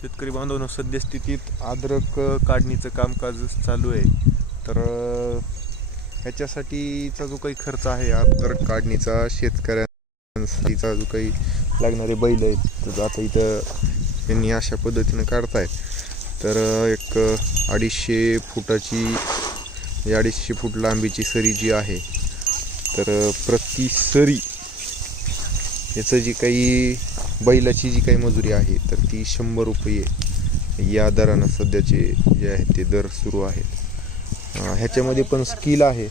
शेतकरी बांधवांनो सद्यस्थितीत अद्रक काढणीचं कामकाज चालू आहे. तर ह्याच्यासाठीचा जो काही खर्च आहे आद्रक काढणीचा शेतकऱ्यांसाठीचा जो काही लागणारे बैल आहेत तर आता इथं त्यांनी अशा पद्धतीनं काढतायत. तर एक अडीचशे फुटाची म्हणजे अडीचशे फूट लांबीची सरी जी आहे तर प्रति सरी याचं जी काही बैलाची जी काही मजुरी आहे तर ती शंभर रुपये या दरानं सध्याचे जे आहेत ते दर सुरू आहेत. ह्याच्यामध्ये पण स्किल आहे.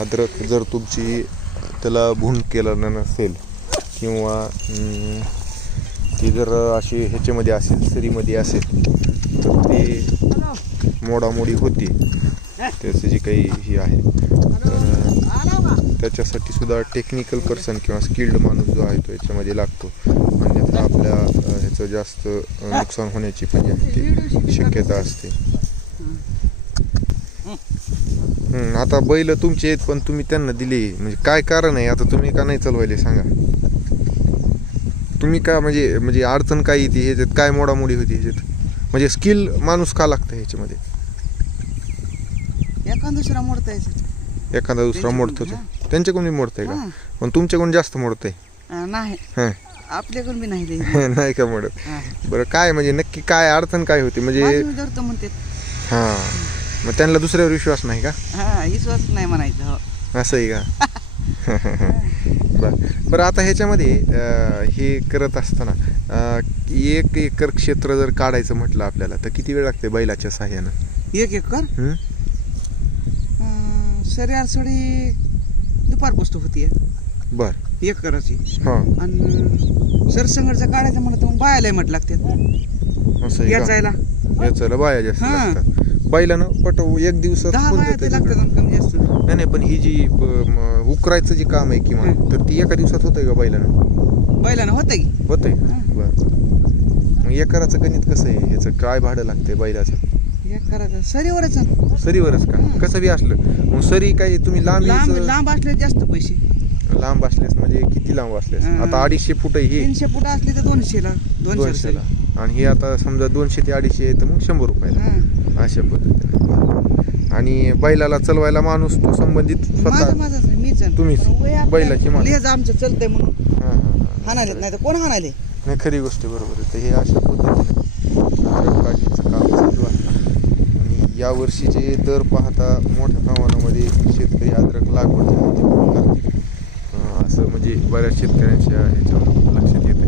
अद्रक जर तुमची त्याला भूंड केलं नसेल किंवा ती जर अशी ह्याच्यामध्ये असेल सरीमध्ये असेल तर ते मोडामोडी होती. त्याचं जी काही ही आहे तर त्याच्यासाठी सुद्धा टेक्निकल पर्सन किंवा स्किल्ड माणूस जो आहे तो याच्यामध्ये लागतो. अन्यथा आपल्या ह्याचं जास्त नुकसान होण्याची पण आहे ती शक्यता असते. हम्म, आता बैल तुमचे आहेत पण तुम्ही त्यांना दिले. म्हणजे काय कारण आहे? आता तुम्ही का नाही चालवायले सांगा. तुम्ही का म्हणजे म्हणजे अडचण काय येते ह्याच्यात काय मोडामोडी होती ह्याच्यात? म्हणजे स्किल माणूस का लागतं ह्याच्यामध्ये? एखाद दुसरा मोडता यायचं एखादा दुसरा त्यांच्याकडून, मोडतो. त्यांच्याकडून बी मोडतंय का? हा. पण तुमच्याकडून जास्त मोडतंय. अं, नाही. हां. आपल्याकडून बी नाही लई. नाही का मोडत? हा. बरं काय म्हणजे नक्की काय अडचण काय होती? म्हणजे धरतो म्हणते हा. मग त्यांना दुसऱ्यावर विश्वास नाही का? हा विश्वास नाही म्हणायचं हो. असं आहे का? बरं. बरं आता ह्याच्यामध्ये अं, हे करत असताना अं, एक एकर क्षेत्र जर काढायचं म्हटलं आपल्याला तर किती वेळ लागते बैलाच्या सहाय्यानं? एक एकर? हं? सरी सडी दुपार पोस्ट होती बर. एक कराची हा. आणि सरसंगडचं काढायचं म्हणलं तर मग बायाला म्हट लागते. असं आहे का? याचायला याचायला बाया जास्त हा. लागतात. बैलानं पटवू एक दिवसात दहा बाया ते. लागतात आणि कमी जास्त. नाही नाही पण ही जी ब- म- उकरायचं जे काम आहे किंवा हं. तर ती एका दिवसात होतंय का बैलानं बैलानं होतं की होतंय? हं. बर. मग एकराचं गणित कसं आहे? ह्याचं काय भाडं लागतंय बैलाचं एक करायचं सरीवरच आहे. सरीवरच का? हं. कसं बी असलं. मग सरी काय तुम्ही लांब लांब यायचं- लांब असले जास्त पैसे. लांब असलेस म्हणजे किती लांब असलेस? हं. आता अडीचशे फूट हे. तीनशे फूट असले तर दोनशेला दोनशे दोनशेला आणि हे आता समजा दोनशे ते अडीचशे आहे तर मग शंभर रुपयाला. हा अशा पद्धतीने. बरं. आणि बैलाला चलवायला माणूस तो संबंधित माझं स्वतः माझंच आहे, मीच आहे. तुम्हीच. पण वय आपलं बैलाची माणसं. लेज आमचं चलतंय म्हणून. हां हां हां. नाही तर कोण हाणाले नाही खरी गोष्ट आहे, बरोबर आहे. तर हे अशा पद्धतीने. काम चालू आहे. आणि या वर्षीचे दर पाहता मोठ्या प्रमाणामध्ये शेतकरी अद्रक लागवड करतील. असं म्हणजे बऱ्याच शेतकऱ्यांच्या ह्याच्यावर लक्षात येत